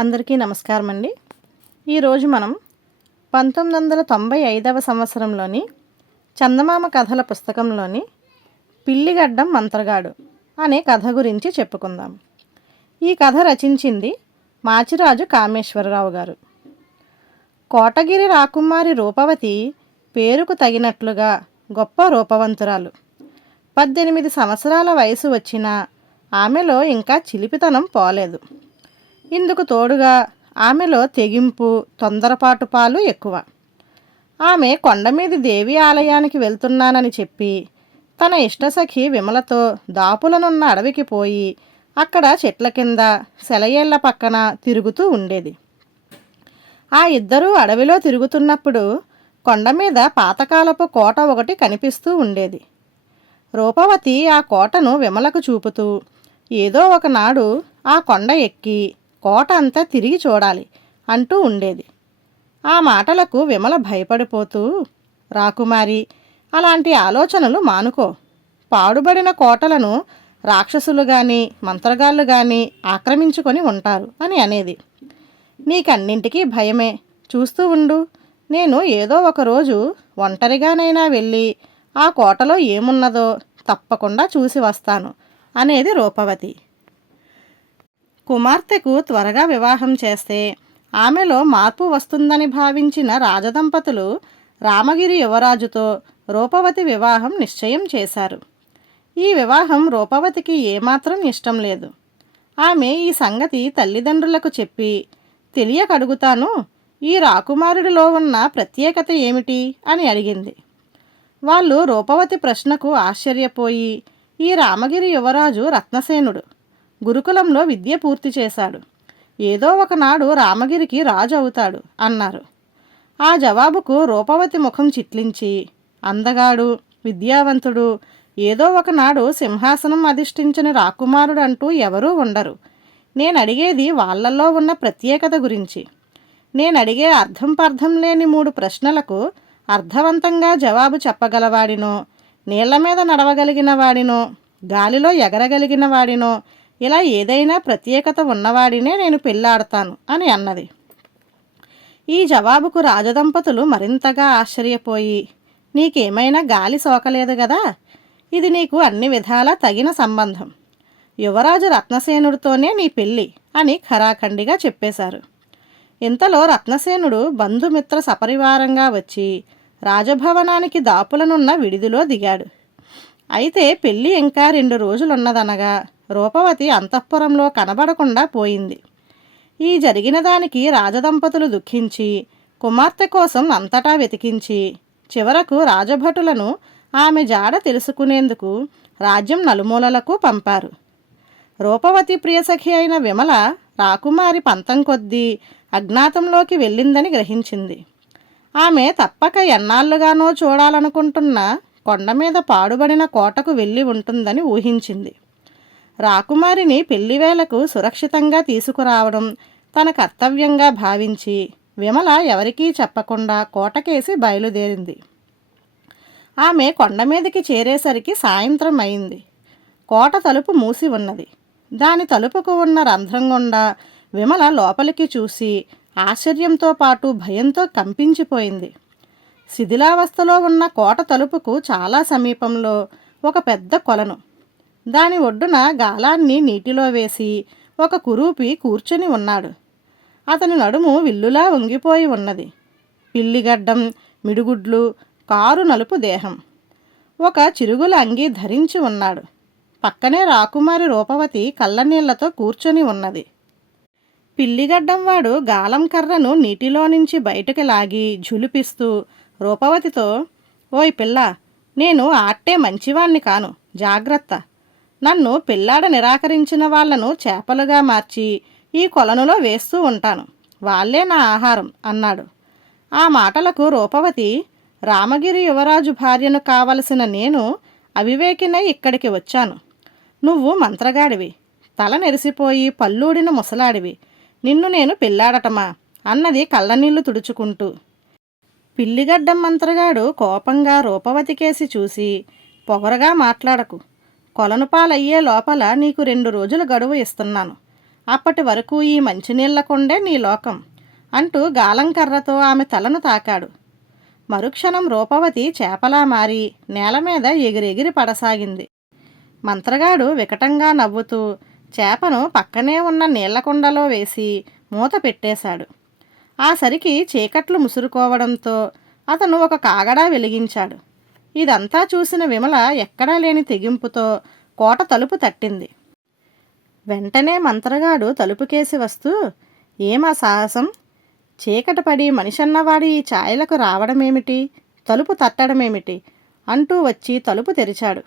అందరికీ నమస్కారం అండి. ఈరోజు మనం 1995వ సంవత్సరంలోని చందమామ కథల పుస్తకంలోని పిల్లిగడ్డం మంత్రగాడు అనే కథ గురించి చెప్పుకుందాం. ఈ కథ రచించింది మాచిరాజు కామేశ్వరరావు గారు. కోటగిరి రాకుమారి రూపవతి పేరుకు తగినట్లుగా గొప్ప రూపవంతురాలు. 18 సంవత్సరాల వయసు వచ్చినా ఆమెలో ఇంకా చిలిపితనం పోలేదు. ఇందుకు తోడుగా ఆమెలో తెగింపు, తొందరపాటు పాలు ఎక్కువ. ఆమె కొండమీది దేవి ఆలయానికి వెళ్తున్నానని చెప్పి తన ఇష్టసఖి విమలతో దాపులనున్న అడవికి పోయి అక్కడ చెట్ల కింద సెలయేళ్ల పక్కన తిరుగుతూ ఉండేది. ఆ ఇద్దరూ అడవిలో తిరుగుతున్నప్పుడు కొండమీద పాతకాలపు కోట ఒకటి కనిపిస్తూ ఉండేది. రూపవతి ఆ కోటను విమలకు చూపుతూ ఏదో ఒకనాడు ఆ కొండ ఎక్కి కోట అంతా తిరిగి చూడాలి అంటూ ఉండేది. ఆ మాటలకు విమల భయపడిపోతూ, రాకుమారి, అలాంటి ఆలోచనలు మానుకో. పాడుబడిన కోటలను రాక్షసులు కానీ మంత్రగాళ్ళు కానీ ఆక్రమించుకొని ఉంటారు అని అనేది. నీకన్నింటికీ భయమే, చూస్తూ ఉండు. నేను ఏదో ఒకరోజు ఒంటరిగానైనా వెళ్ళి ఆ కోటలో ఏమున్నదో తప్పకుండా చూసి వస్తాను అనేది రూపవతి. కుమార్తెకు త్వరగా వివాహం చేస్తే ఆమెలో మార్పు వస్తుందని భావించిన రాజదంపతులు రామగిరి యువరాజుతో రూపవతి వివాహం నిశ్చయం చేశారు. ఈ వివాహం రూపవతికి ఏమాత్రం ఇష్టం లేదు. ఆమె ఈ సంగతి తల్లిదండ్రులకు చెప్పి, తెలియకడుగుతాను, ఈ రాకుమారుడిలో ఉన్న ప్రత్యేకత ఏమిటి అని అడిగింది. వాళ్ళు రూపవతి ప్రశ్నకు ఆశ్చర్యపోయి, ఈ రామగిరి యువరాజు రత్నసేనుడు, గురుకులంలో విద్య పూర్తి చేశాడు, ఏదో ఒకనాడు రామగిరికి రాజు అవుతాడు అన్నారు. ఆ జవాబుకు రూపవతి ముఖం చిట్లించి, అందగాడు, విద్యావంతుడు, ఏదో ఒకనాడు సింహాసనం అధిష్ఠించని రాకుమారుడు అంటూ ఎవరూ ఉండరు. నేనడిగేది వాళ్ళల్లో ఉన్న ప్రత్యేకత గురించి. నేనడిగే అర్థం పర్థం లేని 3 ప్రశ్నలకు అర్థవంతంగా జవాబు చెప్పగలవాడినో, నీళ్ల మీద నడవగలిగిన వాడినో, గాలిలో ఎగరగలిగిన వాడినో, ఇలా ఏదైనా ప్రత్యేకత ఉన్నవాడినే నేను పెళ్ళాడతాను అని అన్నది. ఈ జవాబుకు రాజదంపతులు మరింతగా ఆశ్చర్యపోయి, నీకేమైనా గాలి సోకలేదు కదా, ఇది నీకు అన్ని విధాలా తగిన సంబంధం, యువరాజు రత్నసేనుడితోనే నీ పెళ్ళి అని ఖరాఖండిగా చెప్పేశారు. ఇంతలో రత్నసేనుడు బంధుమిత్ర సపరివారంగా వచ్చి రాజభవనానికి దాపులనున్న విడిదిలో దిగాడు. అయితే పెళ్ళి ఇంకా 2 రోజులున్నదనగా రూపవతి అంతఃపురంలో కనబడకుండా పోయింది. ఈ జరిగిన దానికి రాజదంపతులు దుఃఖించి కుమార్తె కోసం అంతటా వెతికించి చివరకు రాజభటులను ఆమె జాడ తెలుసుకునేందుకు రాజ్యం నలుమూలలకు పంపారు. రూపవతి ప్రియసఖి అయిన విమల రాకుమారి పంతం కొద్దీ అజ్ఞాతంలోకి వెళ్ళిందని గ్రహించింది. ఆమె తప్పక ఎన్నాళ్లుగానో చూడాలనుకుంటున్న కొండమీద పాడుబడిన కోటకు వెళ్ళి ఉంటుందని ఊహించింది. రాకుమారిని పెళ్లివేళకు సురక్షితంగా తీసుకురావడం తన కర్తవ్యంగా భావించి విమల ఎవరికీ చెప్పకుండా కోటకేసి బయలుదేరింది. ఆమె కొండమీదకి చేరేసరికి సాయంత్రం అయింది. కోట తలుపు మూసి ఉన్నది. దాని తలుపుకు ఉన్న రంధ్రం గుండా విమల లోపలికి చూసి ఆశ్చర్యంతో పాటు భయంతో కంపించిపోయింది. శిథిలావస్థలో ఉన్న కోట తలుపుకు చాలా సమీపంలో ఒక పెద్ద కొలను. దాని ఒడ్డున గాలాన్ని నీటిలో వేసి ఒక కురూపి కూర్చొని ఉన్నాడు. అతని నడుము విల్లులా వంగిపోయి ఉన్నది. పిల్లిగడ్డం, మిడుగుడ్లు, కారు నలుపు దేహం, ఒక చిరుగుల అంగీ ధరించి ఉన్నాడు. పక్కనే రాకుమారి రూపవతి కళ్ళనీళ్లతో కూర్చొని ఉన్నది. పిల్లిగడ్డం వాడు గాలం కర్రను నీటిలో నుంచి బయటకు లాగి ఝులిపిస్తూ రూపవతితో, ఓయ్ పిల్ల, నేను ఆట్టే మంచివాణ్ణి కాను, జాగ్రత్త. నన్ను పెళ్ళాడ నిరాకరించిన వాళ్లను చేపలుగా మార్చి ఈ కొలనులో వేస్తూ ఉంటాను, వాళ్లే నా ఆహారం అన్నాడు. ఆ మాటలకు రూపవతి, రామగిరి యువరాజు భార్యను కావలసిన నేను అవివేకినై ఇక్కడికి వచ్చాను. నువ్వు మంత్రగాడివి, తల నెరిసిపోయి పల్లూడిన ముసలాడివి, నిన్ను నేను పెళ్ళాడటమా అన్నది కళ్ళనీళ్లు తుడుచుకుంటూ. పిల్లిగడ్డం మంత్రగాడు కోపంగా రూపవతికేసి చూసి, పొగరగా మాట్లాడకు, కొలను పాలయ్యే లోపల నీకు 2 రోజుల గడువు ఇస్తున్నాను. అప్పటి వరకు ఈ మంచినీళ్ల కొండే నీ లోకం అంటూ గాలంకర్రతో ఆమె తలను తాకాడు. మరుక్షణం రూపవతి చేపలా మారి నేల మీద ఎగిరెగిరి పడసాగింది. మంత్రగాడు వికటంగా నవ్వుతూ చేపను పక్కనే ఉన్న నీళ్లకుండలో వేసి మూత పెట్టేశాడు. ఆ సరికి చీకట్లు ముసురుకోవడంతో అతను ఒక కాగడా వెలిగించాడు. ఇదంతా చూసిన విమల ఎక్కడా లేని తెగింపుతో కోట తలుపు తట్టింది. వెంటనే మంత్రగాడు తలుపుకేసి వస్తూ, ఏమా సాహసం? చీకటి పడి మనిషన్నవాడి ఈ ఛాయలకు రావడమేమిటి, తలుపు తట్టడమేమిటి అంటూ వచ్చి తలుపు తెరిచాడు.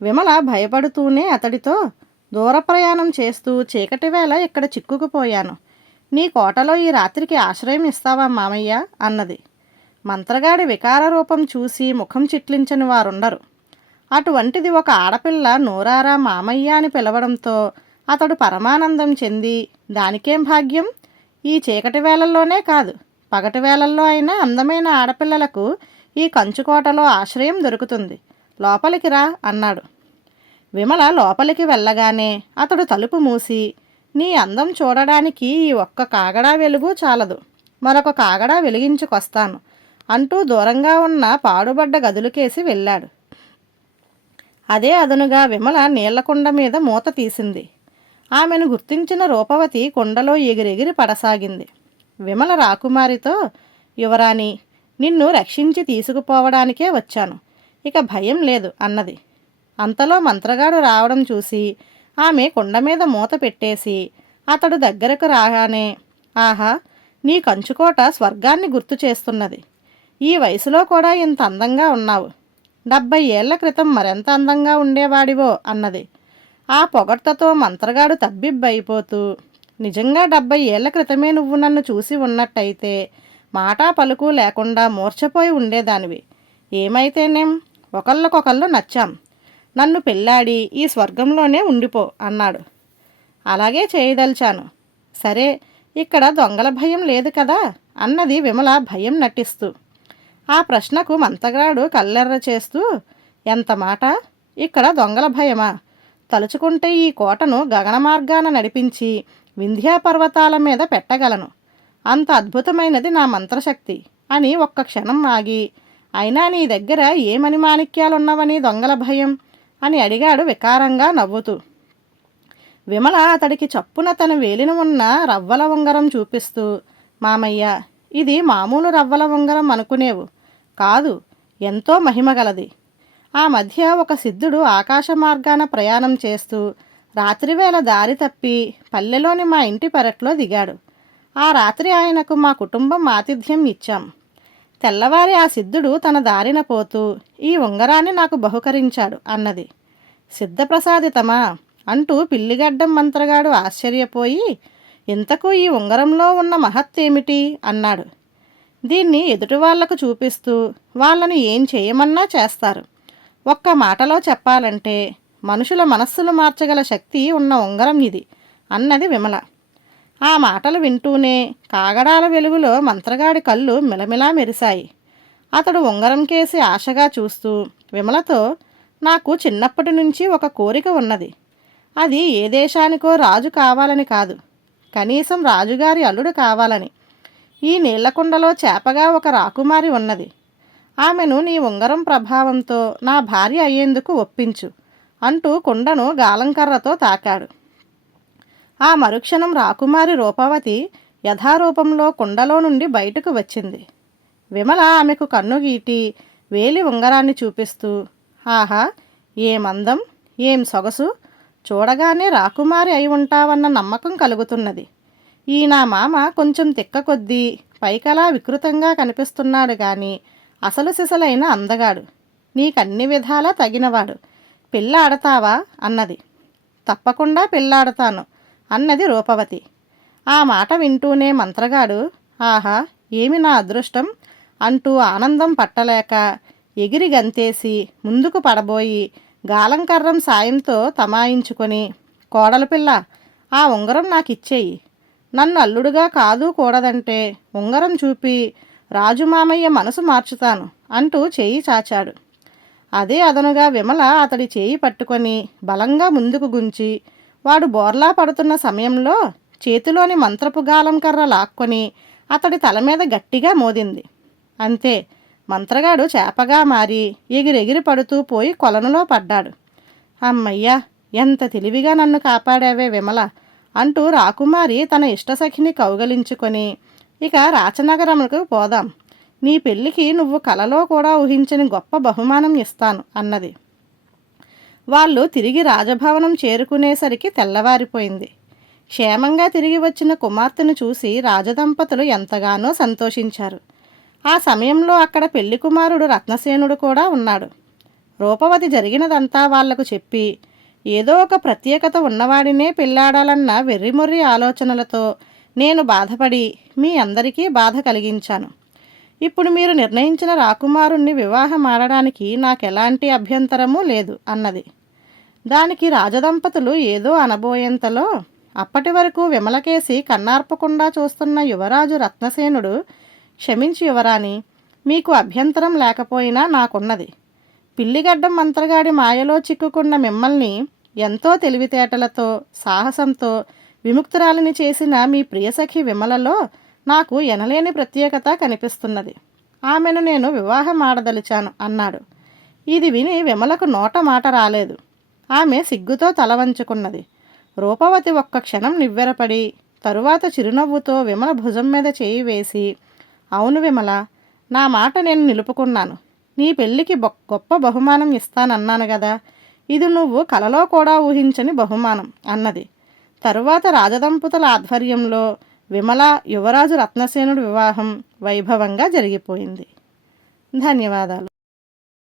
విమల భయపడుతూనే అతడితో, దూర ప్రయాణం చేస్తూ చీకటి వేళ ఇక్కడ చిక్కుకుపోయాను. నీ కోటలో ఈ రాత్రికి ఆశ్రయం ఇస్తావా మామయ్య అన్నది. మంత్రగాడి వికార రూపం చూసి ముఖం చిట్లించని వారుండరు. అటువంటిది ఒక ఆడపిల్ల నోరారా మామయ్య అని పిలవడంతో అతడు పరమానందం చెంది, దానికేం భాగ్యం, ఈ చీకటి వేళల్లోనే కాదు పగటి వేళల్లో అయినా అందమైన ఆడపిల్లలకు ఈ కంచుకోటలో ఆశ్రయం దొరుకుతుంది, లోపలికి రా అన్నాడు. విమల లోపలికి వెళ్ళగానే అతడు తలుపు మూసి, నీ అందం చూడడానికి ఈ ఒక్క కాగడా వెలుగు చాలదు, మరొక కాగడా వెలిగించుకొస్తాను అంటూ దూరంగా ఉన్న పాడుబడ్డ గదులకేసి వెళ్ళాడు. అదే అదనుగా విమల నీళ్లకుండ మీద మూత తీసింది. ఆమెను గుర్తించిన రూపవతి కుండలో ఎగిరెగిరి పడసాగింది. విమల రాకుమారితో, యువరాణి, నిన్ను రక్షించి తీసుకుపోవడానికే వచ్చాను, ఇక భయం లేదు అన్నది. అంతలో మంత్రగాడు రావడం చూసి ఆమె కుండ మీద మూత పెట్టేసి అతడు దగ్గరకు రాగానే, ఆహా, నీ కంచుకోట స్వర్గాన్ని గుర్తు చేస్తున్నది. ఈ వయసులో కూడా ఇంత అందంగా ఉన్నావు. 70 ఏళ్ల క్రితం మరెంత అందంగా ఉండేవాడివో అన్నది. ఆ పొగడ్తతో మంత్రగాడు తబ్బిబ్బైపోతూ, నిజంగా 70 ఏళ్ల క్రితమే నువ్వు నన్ను చూసి ఉన్నట్టయితే మాటా పలుకు లేకుండా మూర్ఛపోయి ఉండేదానివి. ఏమైతేనేం, ఒకళ్ళకొకళ్ళు నచ్చాం, నన్ను పెళ్ళాడి ఈ స్వర్గంలోనే ఉండిపో అన్నాడు. అలాగే చేయదలిచాను. సరే, ఇక్కడ దొంగల భయం లేదు కదా అన్నది విమల భయం నటిస్తూ. ఆ ప్రశ్నకు మంత్రగాడు కళ్ళెర్ర చేస్తూ, ఎంత మాట, ఇక్కడ దొంగల భయమా? తలుచుకుంటే ఈ కోటను గగన మార్గాన నడిపించి వింధ్యాపర్వతాల మీద పెట్టగలను. అంత అద్భుతమైనది నా మంత్రశక్తి అని ఒక్క క్షణం ఆగి, అయినా నీ దగ్గర ఏ మణిమాణిక్యాలున్నవని దొంగల భయం అని అడిగాడు వికారంగా నవ్వుతూ. విమల అతడికి చప్పున తన వేలిన ఉన్న రవ్వల ఉంగరం చూపిస్తూ, మామయ్య, ఇది మామూలు రవ్వల ఉంగరం అనుకునేవు కాదు, ఎంతో మహిమగలది. ఆ మధ్య ఒక సిద్ధుడు ఆకాశ మార్గాన ప్రయాణం చేస్తూ రాత్రివేళ దారి తప్పి పల్లెలోని మా ఇంటి పెరట్లో దిగాడు. ఆ రాత్రి ఆయనకు మా కుటుంబం ఆతిథ్యం ఇచ్చాం. తెల్లవారి ఆ సిద్ధుడు తన దారిన పోతూ ఈ ఉంగరాన్ని నాకు బహుకరించాడు అన్నది. సిద్ధప్రసాదితమా అంటూ పిల్లిగడ్డం మంత్రగాడు ఆశ్చర్యపోయి, ఇంతకు ఈ ఉంగరంలో ఉన్న మహత్తేమిటి అన్నాడు. దీన్ని ఎదుటివాళ్లకు చూపిస్తూ వాళ్ళని ఏం చేయమన్నా చేస్తారు. ఒక్క మాటలో చెప్పాలంటే మనుషుల మనస్సులు మార్చగల శక్తి ఉన్న ఉంగరం ఇది అన్నది విమల. ఆ మాటలు వింటూనే కాగడాల వెలుగులో మంత్రగాడి కళ్ళు మిలమిలా మెరిశాయి. అతడు ఉంగరం కేసి ఆశగా చూస్తూ విమలతో, నాకు చిన్నప్పటి నుంచి ఒక కోరిక ఉన్నది. అది ఏ దేశానికో రాజు కావాలని కాదు, కనీసం రాజుగారి అల్లుడు కావాలని. ఈ నీళ్లకుండలో చేపగా ఒక రాకుమారి ఉన్నది. ఆమెను నీ ఉంగరం ప్రభావంతో నా భార్య అయ్యేందుకు ఒప్పించు అంటూ కుండను గాలంకర్రతో తాకాడు. ఆ మరుక్షణం రాకుమారి రూపవతి యథారూపంలో కుండలో నుండి బయటకు వచ్చింది. విమల ఆమెకు కన్నుగీటి వేలి ఉంగరాన్ని చూపిస్తూ, ఆహా, ఏమందం, ఏం సొగసు, చూడగానే రాకుమారి అయి ఉంటావన్న నమ్మకం కలుగుతున్నది. ఈ నా మామ కొంచెం తిక్క కొద్దీ పైకలా వికృతంగా కనిపిస్తున్నాడు గాని అసలు సిసలైన అందగాడు, నీకన్ని విధాలా తగినవాడు. పెళ్ళాడతావా అన్నది. తప్పకుండా పెళ్ళాడతాను అన్నది రూపవతి. ఆ మాట వింటూనే మంత్రగాడు, ఆహా, ఏమి నా అదృష్టం అంటూ ఆనందం పట్టలేక ఎగిరి గంతేసి ముందుకు పడబోయి గాలంకర్రం సాయంతో తమాయించుకొని, కోడల పిల్ల, ఆ ఉంగరం నాకిచ్చేయి, నన్ను అల్లుడుగా కాదు కూడదంటే ఉంగరం చూపి రాజుమామయ్య మనసు మార్చుతాను అంటూ చేయి చాచాడు. అదే అదనుగా విమల అతడి చేయి పట్టుకొని బలంగా ముందుకు గుంచి వాడు బోర్లా పడుతున్న సమయంలో చేతిలోని మంత్రపు గాలం కర్ర లాక్కొని అతడి తల మీద గట్టిగా మోదింది. అంతే, మంత్రగాడు చేపగా మారి ఎగిరెగిరి పడుతూ పోయి కొలనులో పడ్డాడు. అమ్మయ్యా, ఎంత తెలివిగా నన్ను కాపాడావే విమల అంటూ రాకుమారి తన ఇష్టసఖిని కౌగలించుకొని, ఇక రాచనగరముకు పోదాం, నీ పెళ్ళికి నువ్వు కలలో కూడా ఊహించని గొప్ప బహుమానం ఇస్తాను అన్నది. వాళ్ళు తిరిగి రాజభవనం చేరుకునేసరికి తెల్లవారిపోయింది. క్షేమంగా తిరిగి వచ్చిన కుమార్తెను చూసి రాజదంపతులు ఎంతగానో సంతోషించారు. ఆ సమయంలో అక్కడ పెళ్లి కుమారుడు రత్నసేనుడు కూడా ఉన్నాడు. రూపవతి జరిగినదంతా వాళ్లకు చెప్పి, ఏదో ఒక ప్రత్యేకత ఉన్నవాడినే పెళ్ళాడాలన్న వెర్రిమొర్రి ఆలోచనలతో నేను బాధపడి మీ అందరికీ బాధ కలిగించాను. ఇప్పుడు మీరు నిర్ణయించిన రాకుమారుణ్ణి వివాహం ఆడడానికి నాకెలాంటి అభ్యంతరమూ లేదు అన్నది. దానికి రాజదంపతులు ఏదో అనబోయేంతలో అప్పటి వరకు విమలకేసి కన్నార్పకుండా చూస్తున్న యువరాజు రత్నసేనుడు, క్షమించి యువరాణి, మీకు అభ్యంతరం లేకపోయినా నాకున్నది. పిల్లిగడ్డం మంత్రగాడి మాయలో చిక్కుకున్న మిమ్మల్ని ఎంతో తెలివితేటలతో సాహసంతో విముక్తురాలిని చేసిన మీ ప్రియసఖి విమలలో నాకు ఎనలేని ప్రత్యేకత కనిపిస్తున్నది. ఆమెను నేను వివాహం ఆడదలిచాను అన్నాడు. ఇది విని విమలకు నోట మాట రాలేదు. ఆమె సిగ్గుతో తల వంచుకున్నది. రూపవతి ఒక్క క్షణం నివ్వెరపడి తరువాత చిరునవ్వుతో విమల భుజం మీద చేయి వేసి, అవును విమల, నా మాట నేను నిలుపుకున్నాను. నీ పెళ్ళికి గొప్ప బహుమానం ఇస్తానన్నాను కదా, ఇది నువ్వు కలలో కూడా ఊహించని బహుమానం అన్నది. తరువాత రాజదంపతుల ఆధ్వర్యంలో విమల యువరాజు రత్నసేనుడి వివాహం వైభవంగా జరిగిపోయింది. ధన్యవాదాలు.